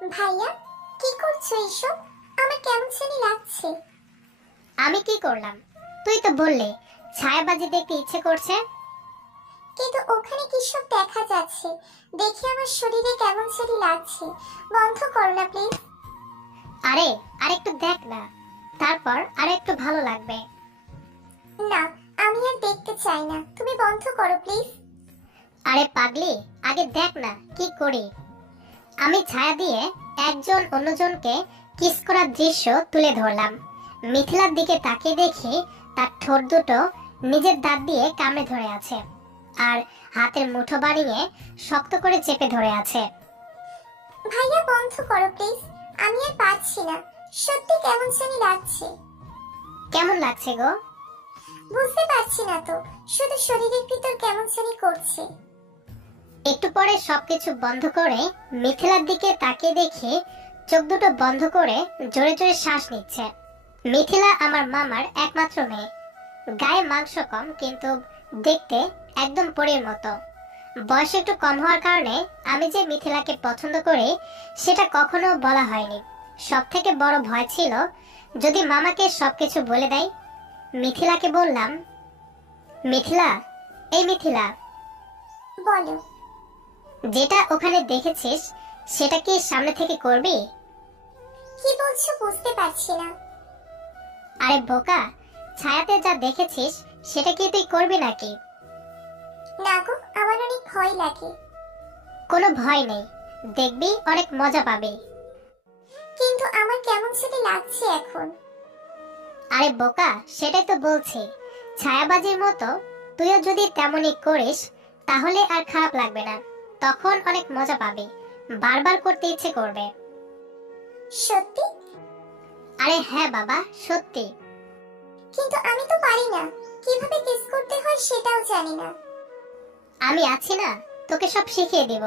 ভাইয়া, কি করছো এসব? আমার কেমন জানি লাগছে। আমি কি করলাম? তুই তো বললি ছায়াবাজি দেখতে ইচ্ছে করছে। কিন্তু ওখানে কি সব দেখা যাচ্ছে, দেখে আমার শরীরে কেমন জানি লাগছে। বন্ধ করো না প্লিজ। আরে আরেকটু দেখ না, তারপর আরেকটু ভালো লাগবে। না, আমি আর দেখতে চাই না, তুমি বন্ধ করো প্লিজ। আরে পাগলি, আগে দেখ না কি করি। আমি ছায়া দিয়ে একজন অন্যজনকে কিস করার দৃশ্য তুলে ধরলাম। মিথিলার দিকে তাকিয়ে দেখি তার ঠোঁট দুটো নিজের দাঁত দিয়ে কামড়ে ধরে আছে, আর হাতের মুঠো বাড়িয়ে শক্ত করে চেপে ধরে আছে। ভাইয়া বন্ধ করো প্লিজ, আমি আর পারছি না। সত্যি কেমন জানি লাগছে। কেমন লাগছে গো? বুঝতে পারছি না তো, শুধু শরীরের ভিতর কেমন জানি করছে। একটু পরে সবকিছু বন্ধ করে মিথিলার দিকে তাকিয়ে দেখি চোখ দুটো বন্ধ করে জোরে জোরে শ্বাস নিচ্ছে। মিথিলা আমার মামার একমাত্র মেয়ে। গায়ে মাংস কম, কিন্তু দেখতে একদম পরীর মতো। বয়স একটু কম হওয়ার কারণে আমি যে মিথিলাকে পছন্দ করি সেটা কখনো বলা হয়নি। সব থেকে বড় ভয় ছিল যদি মামাকে সবকিছু বলে দেয়। মিথিলাকে বললাম, মিথিলা, এই মিথিলা, বলো। যেটা ওখানে দেখেছিস সেটা কি সামনে থেকে করবি? কি বলছো বুঝতে পারছি না। আরে বোকা, ছায়াতে যা দেখেছিস সেটা কি তুই করবি নাকি? না গো, আমার অনেক ভয় লাগে। কোনো ভয় নেই, দেখবি অনেক মজা পাবি। কিন্তু আমার কেমন জানি লাগছে এখন। আরে বোকা, সেটাই তো বলছি, ছায়াবাজির মতো তুইও যদি তেমনই করিস তাহলে আর খারাপ লাগবে না, তখন অনেক মজা পাবি, বারবার করতে ইচ্ছে করবে। সত্যি? আরে হ্যাঁ বাবা, সত্যি। কিন্তু আমি তো পারি না, কিভাবে কিস করতে হয় সেটাও জানি না। আমি আছি না, তোকে সব শিখিয়ে দিব।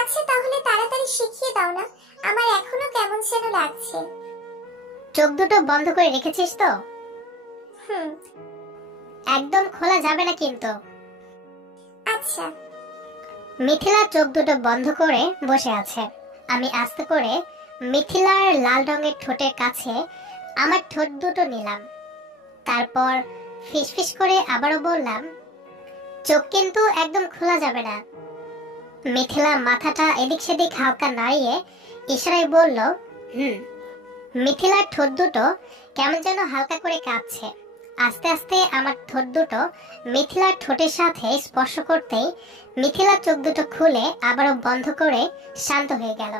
আচ্ছা তাহলে তাড়াতাড়ি শিখিয়ে দাও না, আমার এখনো কেমন যেন লাগছে। চোখ দুটো বন্ধ করে রেখেছিস তো? হুম। একদম খোলা যাবে না কিন্তু। আচ্ছা। মিথিলা চোখ দুটো বন্ধ করে বসে আছে। আমি আস্তে করে মিথিলার লাল রঙের ঠোঁটের কাছে আমার ঠোঁট দুটো নিলাম। তারপর ফিসফিস করে আবারও বললাম, চোখ কিন্তু একদম খোলা যাবে না। মিথিলা মাথাটা এদিক সেদিক হালকা নাড়িয়ে ইশারায় বলল, হুম। মিথিলার ঠোঁট দুটো কেমন যেন হালকা করে কাঁপছে। আস্তে আস্তে আমার ঠোঁট দুটো মিথিলার ঠোঁটের সাথে স্পর্শ করতেই মিথিলার চোখ দুটো খুলে আবারও বন্ধ করে শান্ত হয়ে গেল।